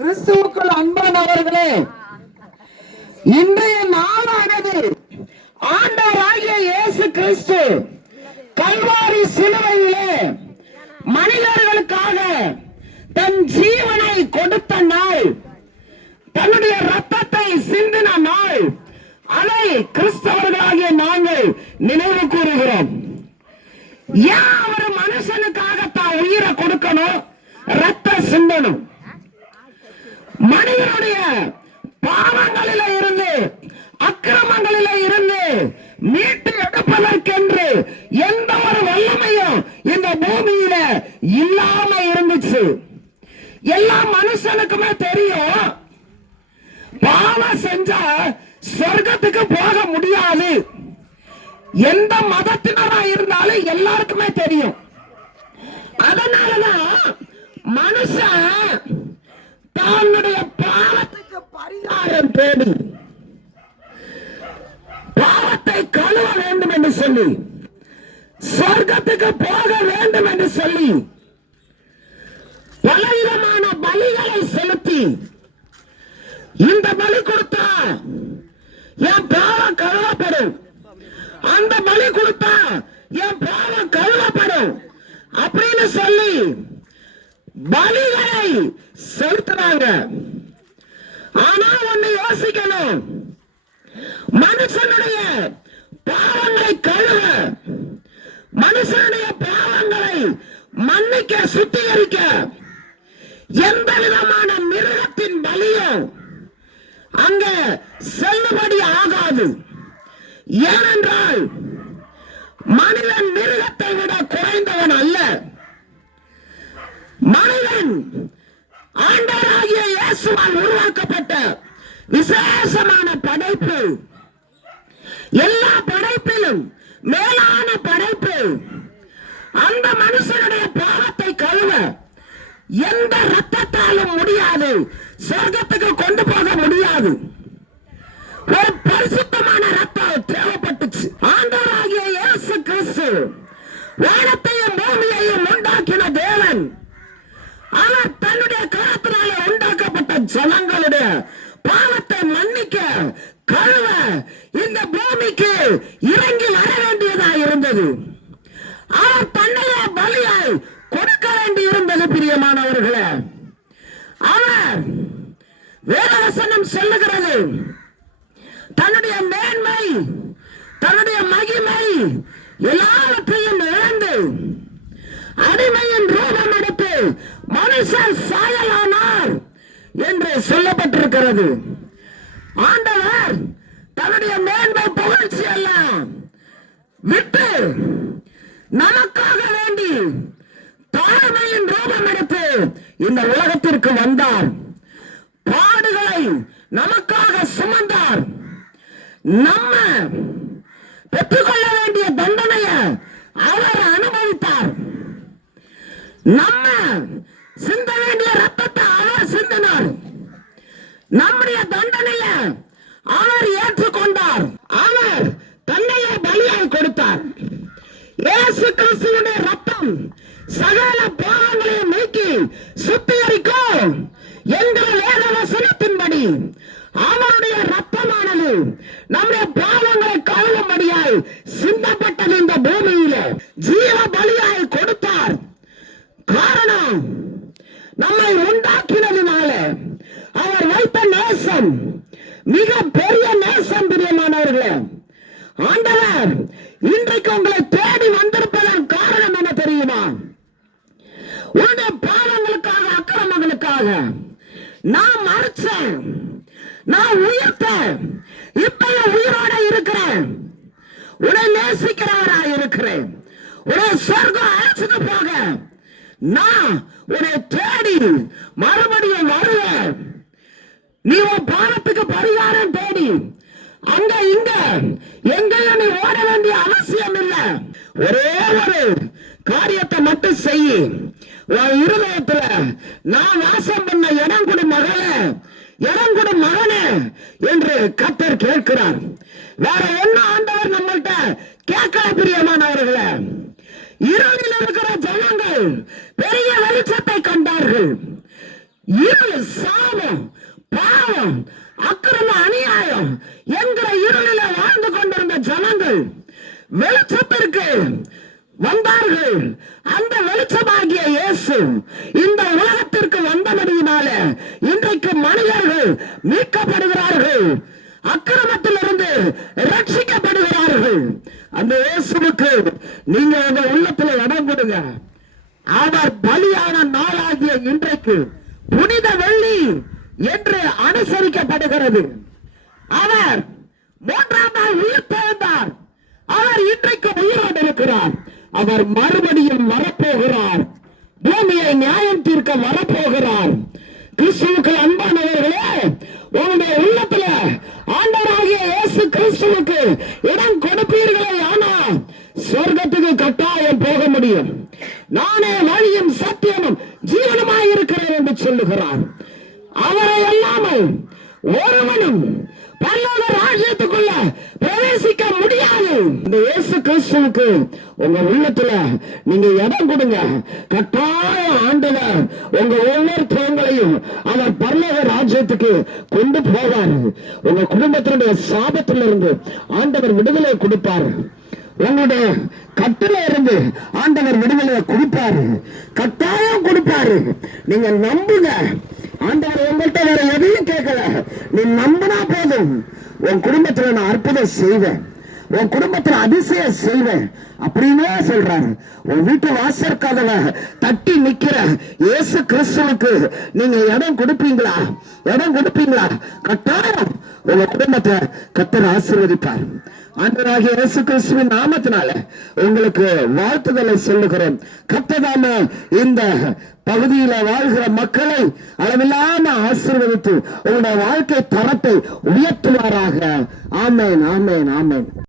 கிறிஸ்துவுக்குள் அன்பானவர்களே, இன்றைய நாளானது ஆண்டவராகிய இயேசு கிறிஸ்து கல்வாரி சிலுவையிலே மனிதர்களுக்காக தன் ஜீவனை கொடுத்த நாள், தன்னுடைய ரத்தத்தை சிந்தின நாள். அதை கிறிஸ்தவர்களாகிய நாங்கள் நினைவு கூறுகிறோம். ஏன் அவர் மனுஷனுக்காக தான் உயிரை கொடுக்கணும், ரத்தம் சிந்தணும்? மனிதனுடைய பாவங்களில இருந்து, அக்கிரமங்களில இருந்து மீட்டு எடுப்பதற்கென்று எந்த ஒரு வல்லமையும் இந்த பூமியில இல்லாம இருந்துச்சு. எல்லா மனுஷனுக்குமே தெரியும், பாவம் செஞ்சா சொர்க்கத்துக்கு போக முடியாது. எந்த மதத்தினரா இருந்தாலும் எல்லாருக்குமே தெரியும். அதனாலதான் மனுஷன் தன்னுடைய பாவத்துக்கு பரிகாரம் தேடி பாவத்தை கழுவ வேண்டும் என்று சொல்லி, சொர்க்கத்துக்கு போக வேண்டும் என்று சொல்லி பலவிதமான பலிகளை செலுத்தி, இந்த பலி கொடுத்தா என் பாவம் கழுவப்படும், அந்த பலி கொடுத்தா என் பாவம் கழுவப்படும் அப்படின்னு சொல்லி பலிகளை செலுத்துறாங்க. ஆனா ஒண்ணு யோசிக்கணும், மனுஷனுடைய பாவங்களை கழுவ, மனுஷனுடைய பாவங்களை மன்னிக்க, சுத்திகரிக்க எந்த விதமான மிருகத்தின் பலியும் அங்க செல்லுபடி ஆகாது. ஏனென்றால் மனிதன் மிருகத்தை விட குறைந்தவன் அல்ல. மனிதன் ஆண்டவராகிய இயேசுவால் உருவாக்கப்பட்ட விசேஷமான படைப்பு. எல்லா படைப்பிலும் மேலான படைப்பு. அந்த மனுஷனுடைய பாவத்தை கழுவ எந்த ரத்தத்தாலும் முடியாது, சொர்க்கத்துக்கு கொண்டு போக முடியாது. ஒரு பரிசுத்தமான ரத்தம் தேவைப்பட்டுச்சு. ஆண்டவராகிய இயேசு கிறிஸ்து வானத்தையும் பூமியையும் உண்டாக்கின தேவன், அவர் தன்னுடைய கரத்தினாலே உண்டாக்கப்பட்ட ஜனங்களுடைய பாவத்தை மன்னிக்க, கழுவ இந்த பூமிக்கு இறங்கி வர வேண்டியதா இருந்தது. அவர் தன்னையே பலியாய் கொடுக்க வேண்டி இருந்தது. பிரியமானவர்களே, அவர் வேதவசனம் சொல்லுகிறது, தன்னுடைய மேன்மை, தன்னுடைய மகிமை எல்லாவற்றையும் இழந்து அடிமையின் ரூபம் எடுத்து மனுஷன் சாயலானார் என்று சொல்லப்பட்டிருக்கிறது. ஆண்டவர் தன்னுடைய மேன்மை புகழ்ச்சி எல்லாம் விட்டு நமக்காக வேண்டி தாழ்மையின் ரூபம் எடுத்து இந்த உலகத்திற்கு வந்தார். பாடுகளை நமக்காக சுமந்தார். நம்ம பெற்றுக்கொள்ள வேண்டிய தண்டனையை அவர் அனுபவித்தார். நம்ம சிந்த வேண்டிய ரத்தத்தை அவர் சிந்தினார். நம்முடைய தண்டனையை அவர் ஏற்றுக்கொண்டார். அவர் தன்னையே பலியாய் கொடுத்தார். இயேசு கிறிஸ்துவினுடைய ரத்தம் சகல பாவங்களையும் நீக்கி சுத்திகரிக்கும் என்ற வேத வசனத்தின்படி அவருடைய ரத்தமானது நம்முடைய பாவங்களை கழுவும்படியாய் சிந்தப்பட்டது. இந்த பூமியில ஜீவ பலியாய் கொடுத்தார். காரணம், நம்மை உண்டாக்கினதுனால அவர் வைத்த நேசம் மிக பெரிய நேசம். பிரியமானவர்களே, ஆண்டவர் இன்றைக்கு உங்களை தேடி வந்திருப்பதன் காரணம் என்ன தெரியுமா? உன்னுடைய பாவங்களுக்காக, அக்கிரமங்களுக்காக நான் மறைச்சேன், நான் உயிர்த்தேன், இப்பயும் உயிரோட இருக்கிறேன், உன்னை நேசிக்கிறவராக இருக்கிறேன், உன்னை சொர்க்கம் அழைச்சிட்டு போக நான் உன்னை தேடி மறுபடியும் வருவேன். நீ உன் பாவத்துக்கு பரிகாரம் தேடி அங்க இங்க எங்கேயும் நீ ஓட வேண்டிய அவசியம் இல்லை. ஒரே ஒரு காரியத்தை மட்டும் செய்ய, உன் இருதயத்துல நான் வாசம் பண்ண இடம் கொடு மகளே, இடம் கொடு மகனே என்று கர்த்தர் கேட்கிறார். வேற என்ன ஆண்டவர் நம்மள்கிட்ட கேட்கல. பிரியமானவர்களே, இருளில் இருக்கிற ஜனங்கள் பெரிய வெளிச்சத்தை கண்டார்கள். இருள், சாபம், பாவம், அக்கிரம, அநியாயம் என்கிற இருளில வாழ்ந்து கொண்டிருந்த ஜனங்கள் வெளிச்சத்திற்கு வந்தார்கள். அந்த வெளிச்சமாகிய இயேசு இந்த உலகத்திற்கு வந்தபடியினால இன்றைக்கு மனிதர்கள் மீட்கப்படுகிறார்கள், அக்கிரமத்திலிருந்து ரட்சிக்கப்படுகிறார்கள். அந்த இயேசுவுக்கு நீங்க உங்க உள்ளத்துல இடம் கொடுங்க. அவர் பலியான நாளாகிய இன்றைக்கு புனித வெள்ளி என்று அனுசரிக்கப்படுகிறது. அவர் 3ஆம் நாள் உயிர் தெழுந்தார். அவர் இன்றைக்கு உயிரோடு இருக்கிறார். அவர் மறுபடியும் வரப்போகிறார். பூமியை நியாயம் தீர்க்க வரப்போகிறார். கிறிஸ்துவுக்கு அன்பானவர்களே, உங்களுடைய உள்ளத்துல ஆண்டவராகிய இயேசு கிறிஸ்துவுக்கு இடம் கொடுப்பீர்களே, ஆனால் சொர்க்கத்துக்கு கட்டாயம் போக முடியும். நானே வழியும் சத்தியமும் ஜீவனுமாய் இருக்கிறேன் என்று சொல்லுகிறார். அவரை அல்லாமல் ஒருவனும் பரலோக ராஜ்யத்துக்குள்ள பிரவேசிக்க முடியாது. இந்த இயேசு கிறிஸ்துவுக்கு உங்க உள்ளத்துல நீங்க இடம் கொடுங்க. கட்டாயம் ஆண்டவர் உங்க ஒவ்வொருத்தவங்களையும் அவர் பரலோக ராஜ்யத்துக்கு கொண்டு போவார். உங்க குடும்பத்தினுடைய சாபத்திலிருந்து ஆண்டவர் விடுதலை கொடுப்பார். உங்களுடைய கட்டில இருந்து ஆண்டவர் விடுதலையை கொடுப்பாரு, கட்டாயம் கொடுப்பாரு. நீங்க நம்புங்க. ஆண்டவர் உங்கள்கிட்ட வேற எதையும் கேட்கல. நீ நம்பினா போதும். உன் குடும்பத்துல நான் அற்புதம் செய்வேன், உன் குடும்பத்துல அதிசயம் செய்வேன் அப்படின்னு சொல்றாரு. உன் வீட்டு வாசல் கதவை தட்டி நிக்கிற இயேசு கிறிஸ்துவுக்கு நீங்க இடம் கொடுப்பீங்களா? இடம் கொடுப்பீங்களா? கட்டாயம் உங்க குடும்பத்தை கர்த்தர் ஆசீர்வதிப்பார். ஆண்டவராகிய இயேசு கிறிஸ்துவின் நாமத்தினால உங்களுக்கு வாழ்த்துதலை சொல்லுகிறேன். கர்த்தர் இந்த பகுதியில வாழ்கிற மக்களை அளவில்லாம ஆசீர்வதித்து உங்களுடைய வாழ்க்கை தரத்தை உயர்த்துவாராக. ஆமென், ஆமென், ஆமென்.